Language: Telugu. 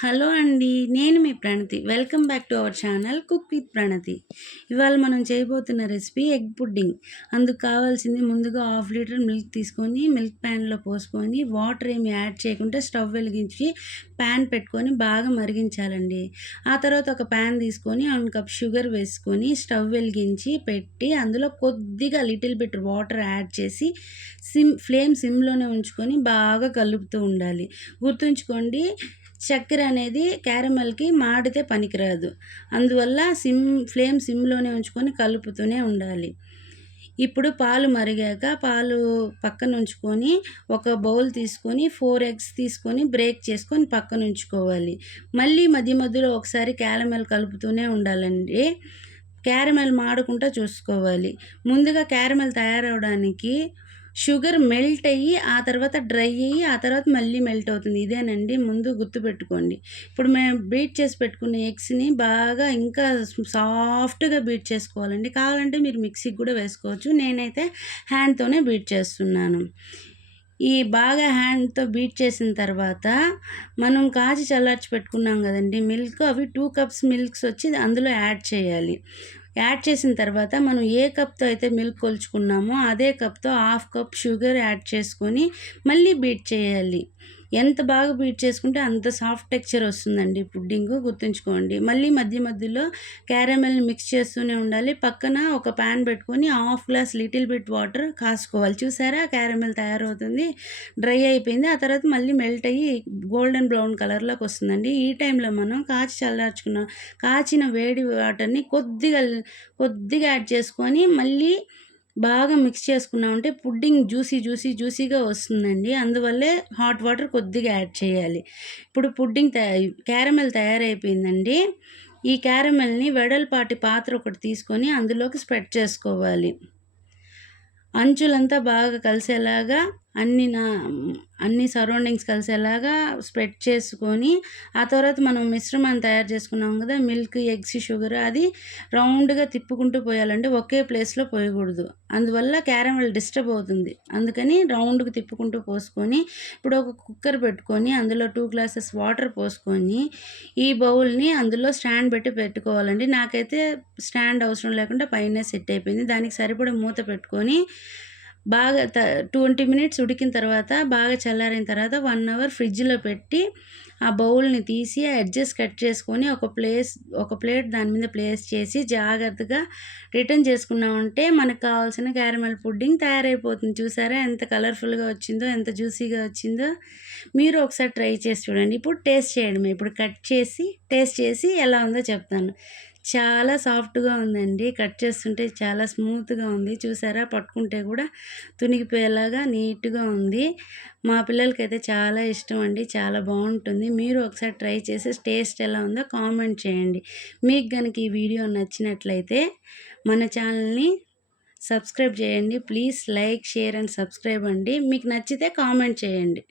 హలో అండి. నేను మీ Pranathi. Welcome back to our channel cook with Pranathi. ఇవాళ మనం చేయబోతున్న రెసిపీ ఎగ్ పుడ్డింగ్. అందుకు కావాల్సింది ముందుగా 1/2 లీటర్ మిల్క్ తీసుకొని మిల్క్ ప్యాన్‌లో పోసుకొని వాటర్ ఏమి యాడ్ చేయకుండా స్టవ్ వెలిగించి ప్యాన్ పెట్టుకొని బాగా మరిగించాలండి. ఆ తర్వాత ఒక ప్యాన్ తీసుకొని 1 కప్ షుగర్ వేసుకొని స్టవ్ వెలిగించి పెట్టి అందులో కొద్దిగా లిటిల్ బిట్ వాటర్ యాడ్ చేసి ఫ్లేమ్ సిమ్‌లోనే ఉంచుకొని బాగా కలుపుతూ ఉండాలి. గుర్తుంచుకోండి, చక్కెర అనేది క్యారమెల్‌కి మాడితే పనికిరాదు. అందువల్ల ఫ్లేమ్ సిమ్‌లోనే ఉంచుకొని కలుపుతూనే ఉండాలి. ఇప్పుడు పాలు మరిగాక పాలు పక్కన ఉంచుకొని ఒక బౌల్ తీసుకొని 4 ఎగ్స్ తీసుకొని బ్రేక్ చేసుకొని పక్కన ఉంచుకోవాలి. మళ్ళీ మధ్య మధ్యలో ఒకసారి క్యారమెల్ కలుపుతూనే ఉండాలండి. క్యారమెల్ మాడకుండా చూసుకోవాలి. ముందుగా క్యారమెల్ తయారవ్వడానికి షుగర్ మెల్ట్ అయ్యి, ఆ తర్వాత డ్రై అయ్యి, ఆ తర్వాత మళ్ళీ మెల్ట్ అవుతుంది. ఇదేనండి, ముందు గుర్తుపెట్టుకోండి. ఇప్పుడు మేము బీట్ చేసి పెట్టుకున్న ఎగ్స్‌ని బాగా ఇంకా సాఫ్ట్‌గా బీట్ చేసుకోవాలండి. కావాలంటే మీరు మిక్సీకి కూడా వేసుకోవచ్చు. నేనైతే హ్యాండ్‌తోనే బీట్ చేస్తున్నాను. ఈ బాగా హ్యాండ్‌తో బీట్ చేసిన తర్వాత మనం కాచి చల్లార్చి పెట్టుకున్నాం కదండీ మిల్క్, అవి 2 కప్స్ మిల్క్స్ వచ్చి అందులో యాడ్ చేయాలి. యాడ్ చేసిన తర్వాత మనం ఏ కప్‌తో అయితే మిల్క్ కొలుచుకున్నామో అదే కప్‌తో 1/2 కప్ షుగర్ యాడ్ చేసుకొని మళ్ళీ బీట్ చేయాలి. ఎంత బాగా బీట్ చేసుకుంటే అంత సాఫ్ట్ టెక్స్చర్ వస్తుందండి పుడ్డింగు, గుర్తుంచుకోండి. మళ్ళీ మధ్య మధ్యలో క్యారమెల్‌ని మిక్స్ చేస్తూనే ఉండాలి. పక్కన ఒక పాన్ పెట్టుకొని 1/2 గ్లాస్ లిటిల్ బిట్ వాటర్ కాసుకోవాలి. చూసారా, క్యారమెల్ తయారవుతుంది. డ్రై అయిపోయింది. ఆ తర్వాత మళ్ళీ మెల్ట్ అయ్యి గోల్డెన్ బ్రౌన్ కలర్‌లోకి వస్తుందండి. ఈ టైంలో మనం కాచిన వేడి వాటర్‌ని కొద్దిగా యాడ్ చేసుకొని మళ్ళీ బాగా మిక్స్ చేసుకున్నామంటే పుడ్డింగ్ జ్యూసీగా వస్తుందండి. అందువల్లే హాట్ వాటర్ కొద్దిగా యాడ్ చేయాలి. ఇప్పుడు క్యారమెల్ తయారైపోయిందండి. ఈ క్యారమెల్‌ని వెడల్పాటి పాత్ర ఒకటి తీసుకొని అందులోకి స్ప్రెడ్ చేసుకోవాలి. అంచులంతా బాగా కలిసేలాగా అన్ని సరౌండింగ్స్ కలిసేలాగా స్ప్రెడ్ చేసుకొని, ఆ తర్వాత మనం మిశ్రమాన్ని తయారు చేసుకున్నాం కదా, మిల్క్, ఎగ్స్, షుగర్, అది రౌండ్‌గా తిప్పుకుంటూ పోయాలండి. ఒకే ప్లేస్‌లో పోయకూడదు. అందువల్ల క్యారమెల్ డిస్టర్బ్ అవుతుంది. అందుకని రౌండ్‌గా తిప్పుకుంటూ పోసుకొని, ఇప్పుడు ఒక కుక్కర్ పెట్టుకొని అందులో 2 గ్లాసెస్ వాటర్ పోసుకొని ఈ బౌల్‌ని అందులో స్టాండ్ పెట్టుకోవాలండి. నాకైతే స్టాండ్ అవసరం లేకుండా పైనే సెట్ అయిపోయింది. దానికి సరిపడా మూత పెట్టుకొని బాగా 20 మినిట్స్ ఉడికిన తర్వాత, బాగా చల్లారిన తర్వాత 1 అవర్ ఫ్రిడ్జ్‌లో పెట్టి ఆ బౌల్‌ని తీసి ఆ ఎడ్జెస్ కట్ చేసుకొని ఒక ప్లేట్ దాని మీద ప్లేస్ చేసి జాగ్రత్తగా రిటర్న్ చేసుకున్నామంటే మనకు కావాల్సిన క్యారమెల్ పుడ్డింగ్ తయారైపోతుంది. చూసారా ఎంత కలర్‌ఫుల్‌గా వచ్చిందో, ఎంత జ్యూసీగా వచ్చిందో. మీరు ఒకసారి ట్రై చేసి చూడండి. ఇప్పుడు టేస్ట్ చేయడమే. ఇప్పుడు టేస్ట్ చేసి ఎలా ఉందో చెప్తాను. చాలా సాఫ్ట్‌గా ఉందండి. కట్ చేస్తుంటే చాలా స్మూత్‌గా ఉంది. చూసారా, పట్టుకుంటే కూడా తునిగిపోయేలాగా నీట్‌గా ఉంది. మా పిల్లలకైతే చాలా ఇష్టం అండి. చాలా బావుంటుంది. మీరు ఒకసారి ట్రై చేసి టేస్ట్ ఎలా ఉందో కామెంట్ చేయండి. మీకు గనుక ఈ వీడియో నచ్చినట్లయితే మన ఛానల్‌ని సబ్స్క్రైబ్ చేయండి. Please like, share and subscribe అండి. మీకు నచ్చితే కామెంట్ చేయండి.